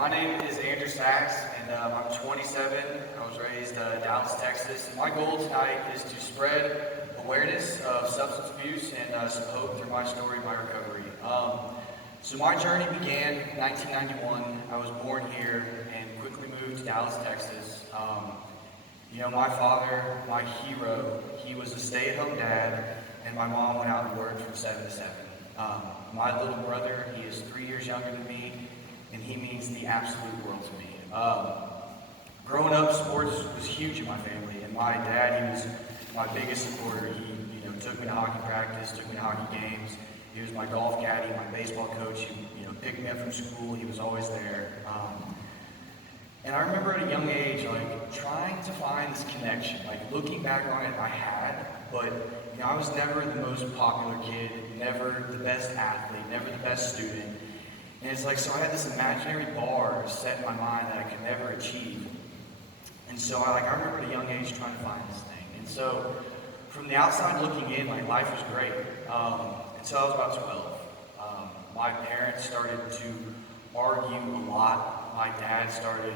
My name is Andrew Sachs, and I'm 27. I was raised in Dallas, Texas. And my goal tonight is to spread awareness of substance abuse and some hope through my story, my recovery. So my journey began in 1991. I was born here and quickly moved to Dallas, Texas. My father, my hero, he was a stay-at-home dad, and my mom went out and worked from 7 to 7. My little brother, he is 3 years younger than me, and he means the absolute world to me. Growing up, sports was huge in my family, and my dad, he was my biggest supporter. He took me to hockey practice, took me to hockey games. He was my golf caddy, my baseball coach. He picked me up from school. He was always there. And I remember at a young age, trying to find this connection. Looking back on it, I had, but I was never the most popular kid, never the best athlete, never the best student. And it's so I had this imaginary bar set in my mind that I could never achieve. And so I remember at a young age trying to find this thing. And so from the outside looking in, life was great. Until I was about 12. My parents started to argue a lot. My dad started,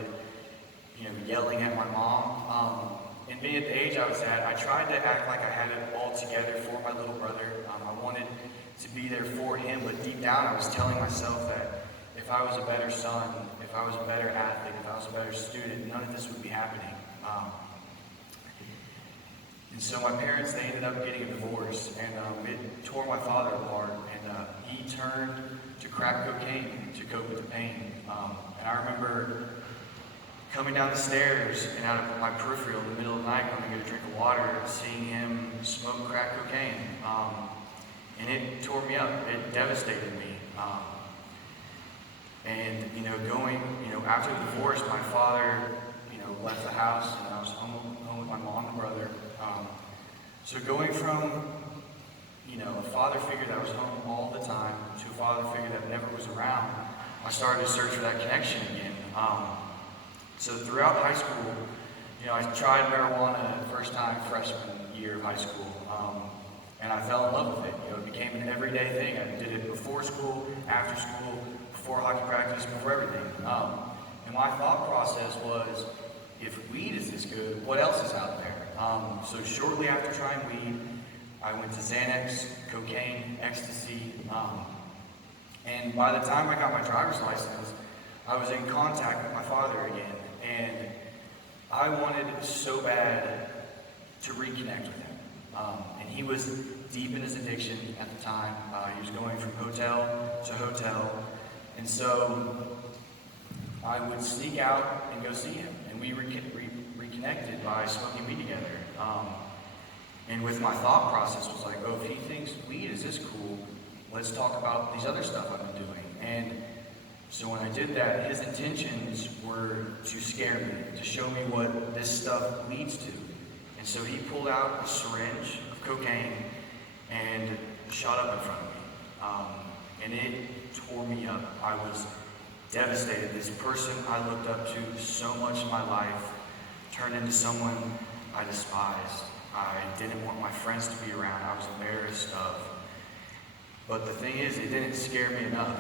yelling at my mom. And being at the age I was at, I tried to act like I had it all together for my little brother. I wanted to be there for him, but deep down I was telling myself that if I was a better son, if I was a better athlete, if I was a better student, none of this would be happening. And so my parents, they ended up getting a divorce, and it tore my father apart, and he turned to crack cocaine to cope with the pain. And I remember coming down the stairs and out of my peripheral in the middle of the night when I get a drink of water, seeing him smoke crack cocaine. And it tore me up. It devastated me. And going, after the divorce, my father, left the house, and I was home with my mom and brother. So going from, a father figure that was home all the time to a father figure that never was around, I started to search for that connection again. So throughout high school, I tried marijuana the first time freshman year of high school, and I fell in love with it. It became an everyday thing. I did it before school, after school, before hockey practice, before everything. And my thought process was, if weed is this good, what else is out there? So shortly after trying weed, I went to Xanax, cocaine, ecstasy, and by the time I got my driver's license, I was in contact with my father again, and I wanted so bad to reconnect with him. And he was deep in his addiction at the time. He was going from hotel to hotel, and so I would sneak out and go see him, and we reconnected by smoking weed together. And with my thought process was if he thinks weed is this cool, let's talk about these other stuff I've been doing. And so when I did that, his intentions were to scare me, to show me what this stuff leads to. And so he pulled out a syringe of cocaine and shot up in front of me. And it tore me up. I was devastated. This person I looked up to so much in my life turned into someone I despised. I didn't want my friends to be around. I was embarrassed of. But the thing is, it didn't scare me enough.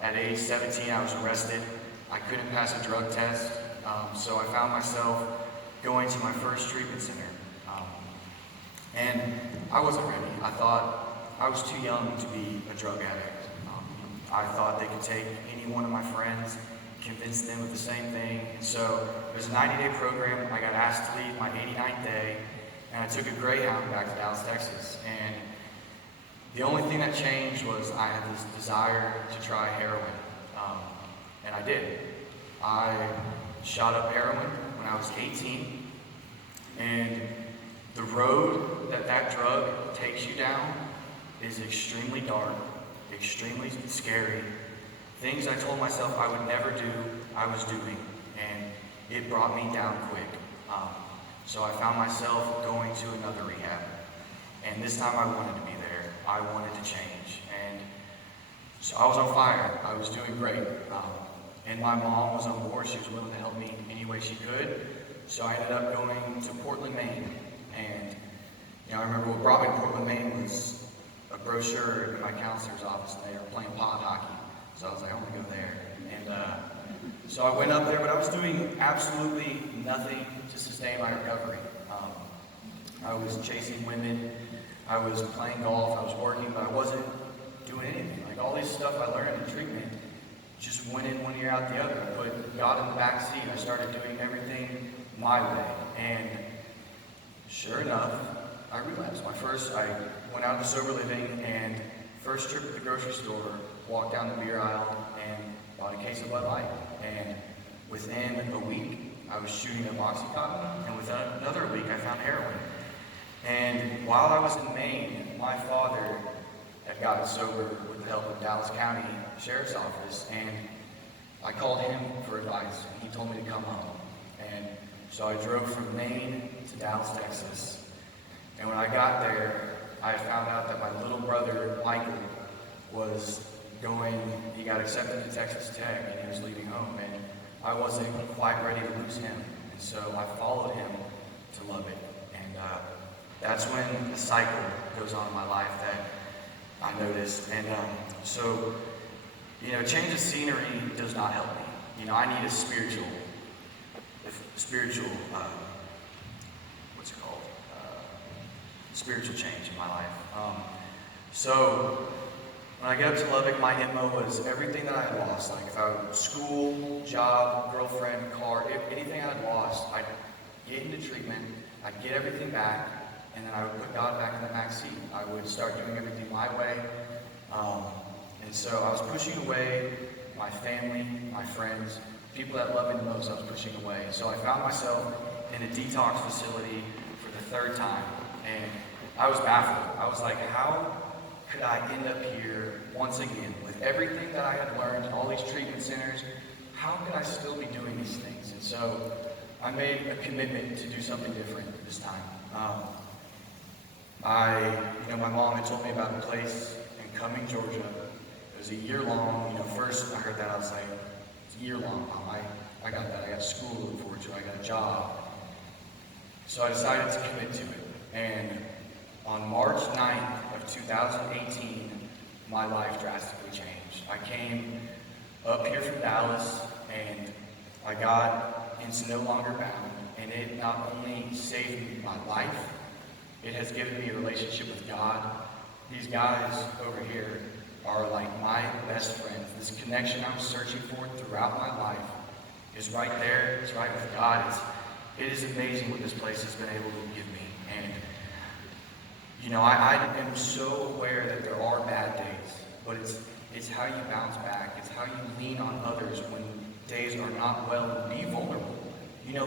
At age 17, I was arrested. I couldn't pass a drug test, so I found myself going to my first treatment center. And I wasn't ready. I thought I was too young to be a drug addict. I thought they could take any one of my friends, convince them of the same thing. And so it was a 90-day program. I got asked to leave my 89th day, and I took a Greyhound back to Dallas, Texas. And the only thing that changed was I had this desire to try heroin, and I did. I shot up heroin when I was 18, and the road that drug takes you down is extremely dark, extremely scary. Things I told myself I would never do, I was doing, and it brought me down quick. So I found myself going to another rehab, and this time I wanted to be there. I wanted to change, and so I was on fire. I was doing great, and my mom was on board. She was willing to help me any way she could, so I ended up going to Portland, Maine, and I remember what brought me to Portland, Maine was a brochure in my counselor's office, and they were playing pond hockey, so I was like, I want to go there, and So I went up there, but I was doing absolutely nothing to sustain my recovery. I was chasing women, I was playing golf, I was working, but I wasn't doing anything. Like all this stuff I learned in treatment just went in one ear out the other. I put God in the back seat. I started doing everything my way. And sure enough, I relapsed. I went out to sober living, and first trip to the grocery store, walked down the beer aisle and bought a case of Bud Light. And within a week, I was shooting up Oxycontin, and within another week, I found heroin. And while I was in Maine, my father had gotten sober with the help of Dallas County Sheriff's Office, and I called him for advice, and he told me to come home. And so I drove from Maine to Dallas, Texas. And when I got there, I found out that my little brother, Michael, he got accepted to Texas Tech, and he was leaving home, and I wasn't quite ready to lose him. And so I followed him to Lubbock. And that's when the cycle goes on in my life that I noticed. And so, change of scenery does not help me. I need a spiritual, spiritual change in my life. So when I got up to Lubbock, my MO was everything that I had lost. Like if I was school, job, girlfriend, car, anything I had lost, I'd get into treatment, I'd get everything back, and then I would put God back in the back seat. I would start doing everything my way. And so I was pushing away my family, my friends, people that love me the most, I was pushing away. So I found myself in a detox facility for the third time. And I was baffled. I was like, how could I end up here once again with everything that I had learned in all these treatment centers? How could I still be doing these things? And so I made a commitment to do something different this time. My mom had told me about a place in Cumming, Georgia. It was a year long. First I heard that, I was like, it's a year long, Mom. I got that. I got school to look forward to. I got a job. So I decided to commit to it. And on March 9th of 2018, my life drastically changed. I came up here from Dallas, and I got into No Longer Bound, and it not only saved my life, it has given me a relationship with God. These guys over here are like my best friends. This connection I was searching for throughout my life is right there. It's right with God. It is amazing what this place has been able to give me. And I am so aware that there are bad days, but it's how you bounce back. It's how you lean on others when days are not well, and be vulnerable.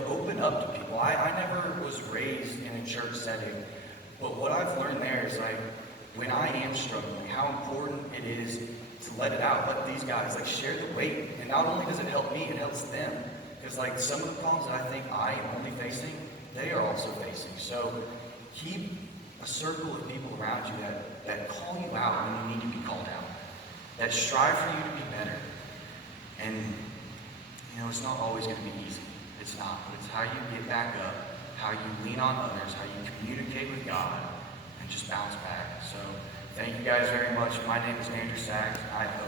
Open up to people. I never was raised in a church setting, but what I've learned there is like when I am struggling, how important it is to let it out. Let these guys share the weight. And not only does it help me, it helps them. Because some of the problems that I think I am only facing, they are also facing. So keep a circle of people around you that call you out when you need to be called out, that strive for you to be better. And it's not always going to be easy. It's not, but it's how you get back up, how you lean on others, how you communicate with God, and just bounce back. So thank you guys very much. My name is Andrew Sachs. I hope